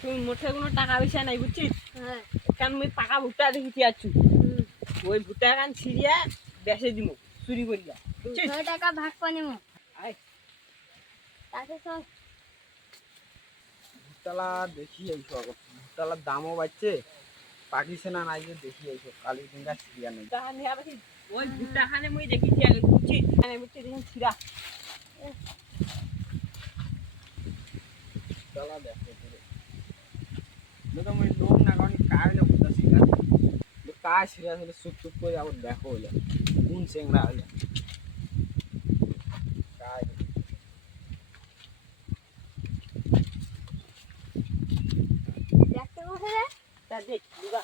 তুই মোটে কোনো টাকা পয়সা নাই বুঝছিস? হ্যাঁ কারণ মুই পাকা ভুট্টা দেখি আছু ওই ভুট্টা কান ছিড়িয়া দেশে দিমু চুরি করিয়া বুঝছিস? 200 টাকা ভাগ পানিমু আয় তাতে সব ভুট্টালা দেখি এইসব ভুট্টালার দামও বাড়ছে পাকিছে না নাই যে দেখি এইসব কালি ফিঙ্গার ছিড়িয়া নেই টাকা নিয়ে আবার ওই ভুট্টা খানে মুই দেখেছি আগে বুঝছিস? খানে বুঝছিস দেখুন ছিড়া ভুট্টালা দেখো মই লোক না কারণ কায় না ভুট্টা ছিড়া কায় ছিড়া হলে চুপ চুপ করে আবার দেখো হইলে কোন চেংড়া হইলে কায় দেখতে বসে রে তা দেখ দুগা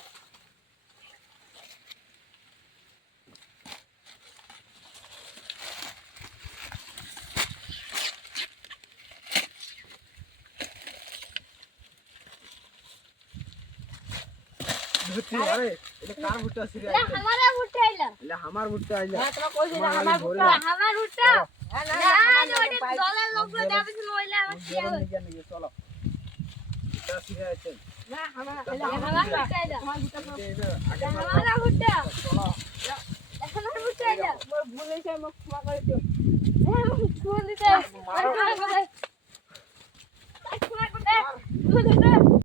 ধরছি আরে এটা কার ভুট্টা ছিড়া এটা আমারে ভুট্টা আইলা এটা আমার ভুট্টা আইলা হ্যাঁ তোরা কইছিস না আমার আমার ধরে ভুট্টা না। আমার ভুট্টা হ্যাঁ না না আমার না ওটা পাই জলের লোকগুলো দেবে ছিল ওইলা আমার কি হবে চলো ভুট্টা ছিড়া আছে না আমার আমার ভুট্টা আইলা আমার ভুট্টা সব আগে আমার ভুট্টা চলো আমার ভুট্টা আইলা মোর ভুল হইছে মোক ক্ষমা করে দিও ফুল দিতে আর কি করে ফুল দিতে